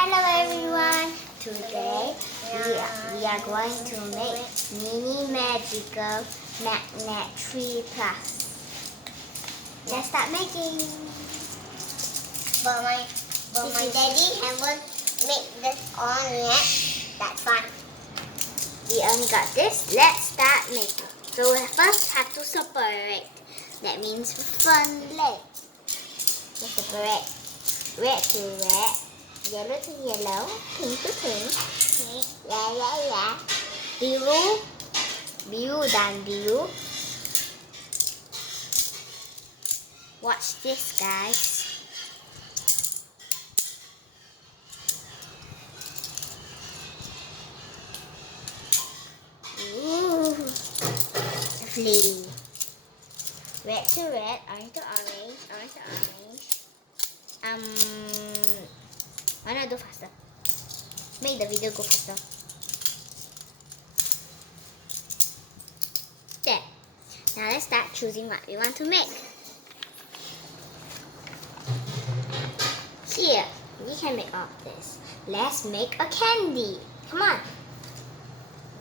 Hello everyone. Today we are going to make mini magical magnet 3 plus. Let's start making. But my daddy haven't made this on yet. That's fine. We only got this. Let's start making. So we first have to separate. That means front leg. We separate red to red, yellow to yellow, pink to pink. Biru dan biru. Watch this, guys. Ooh, lovely. Red to red, orange to orange, orange to orange. Wanna do faster? Make the video go faster. There. Now let's start choosing what we want to make. Here, we can make all this. Let's make a candy. Come on.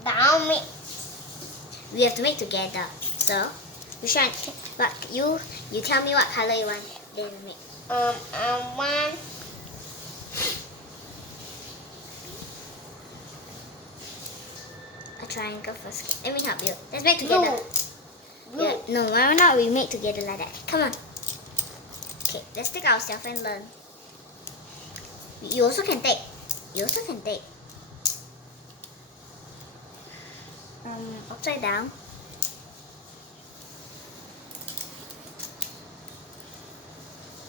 Now make. We have to make together. So, which one? What you tell me what color you want. Then we make. I want A triangle first. Let me help you. Let's make together. blue. Yeah, no, why not we make together like that? Come on. Okay, let's take ourselves and learn. You also can take. You also can take. Upside down.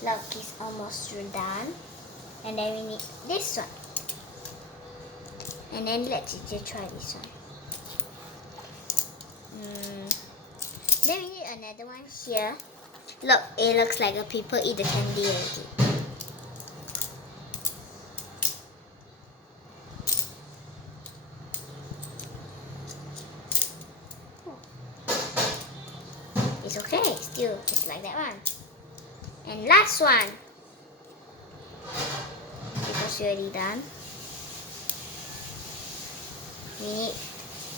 Look, it's almost done. And then we need this one. And then let's just try this one. Then we need another one here. Look, it looks like a people eat the candy already. It's okay, still, it's like that one. And last one. Because you're already done. We need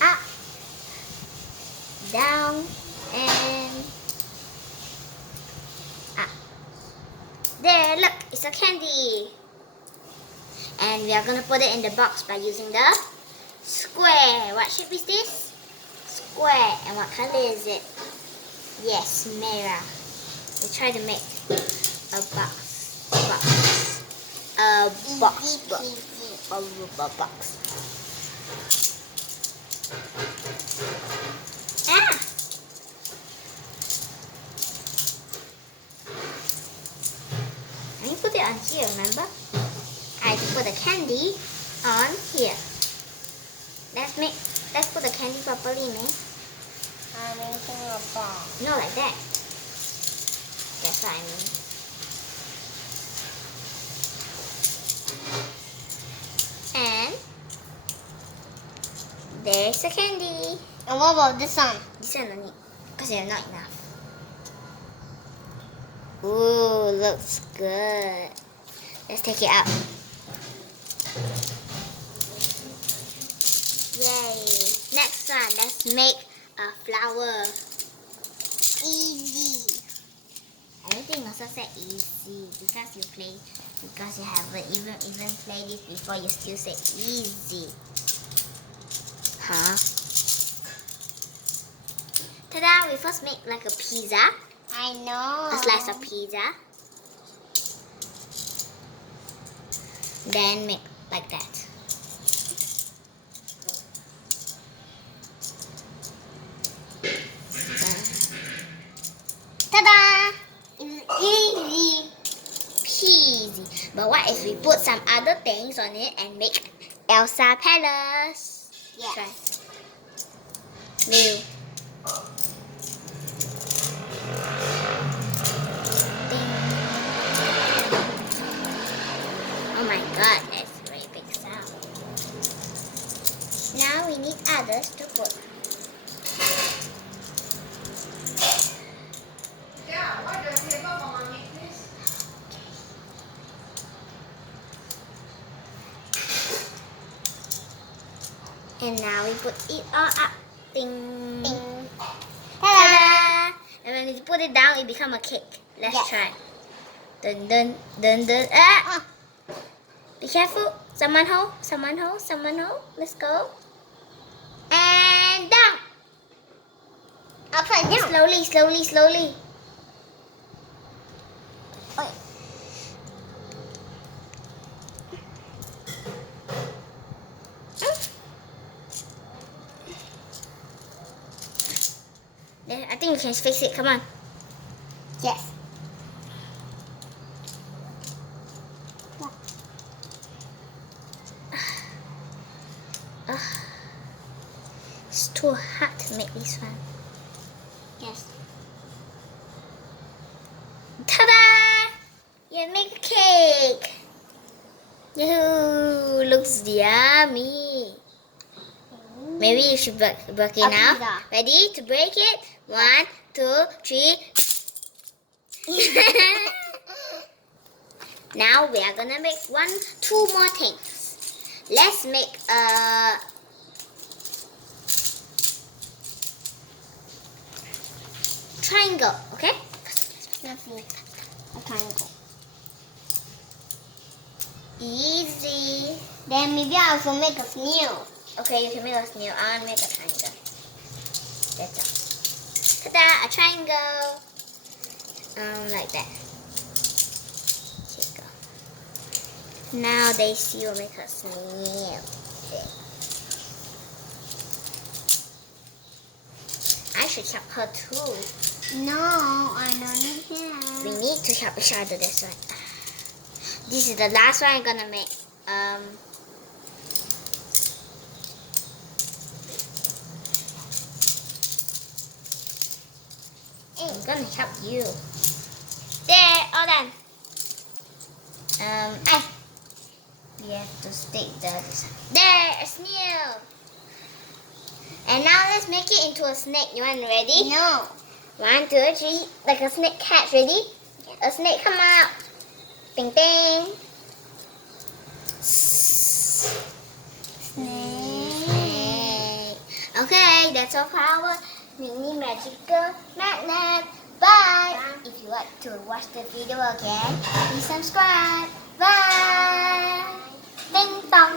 up, down, and up. There, look, it's a candy. And we are going to put it in the box by using the square. What shape is this? Square. And what color is it? Yes, mirror. We try to make a box. A box. Ah! I need to put it on here, remember? I have to put the candy on here. Let's put the candy properly, man. I'm making a box. No, like that. That's what I mean. And there's the candy. And what about this one? This one don't need, because they're not enough. Ooh, looks good. Let's take it out. Yay. Next one, let's make a flower. Easy. Everything also said easy because you haven't even played it before. You still say easy, huh? Ta-da! We first make like a pizza, I know. a slice of pizza. Then make like that. Ta-da! It's easy. Peasy. But what if we put some other things on it and make Elsa Palace? Yes. Try. New. Oh my god, that's a very big sound. Now we need others to put. And now we put it all up. Ding. Ding. Ta-da! And when you put it down, it become a cake. Let's Yes. try. Dun dun dun dun. Ah! Ah. Be careful. Someone hold. Someone hold. Someone hold. Let's go. And down. Upside down. Slowly, slowly, slowly. Oh. There, I think you can fix it. Come on. Yes. It's too hard to make this one. Yes. Ta-da! You make a cake. Yoo-hoo! Looks yummy. Maybe you should break it A now. pizza. Ready to break it? 1, 2, 3. Now we are gonna make 2 more things. Let's make a triangle, okay? Nothing. A triangle. Easy. Then maybe I also make a snail. Okay, you can make a snail. I want to make a triangle. That's all. Ta-da! A triangle. Like that. Here you go. Now Daisy will make a snail. There. I should help her too. No, I don't need We that. need to help each other. This one. This is the last one I'm gonna make. I'm gonna help you. There, all done. We have to stick this. There, a snail. And now let's make it into a snake. You want ready? No. 1, 2, 3, like a snake catch. Ready? A snake come out. Bing, bing. Snake. Okay, that's all for our mini magical magnet. Bye. If you like to watch the video again, please subscribe. Bye. Ding dong.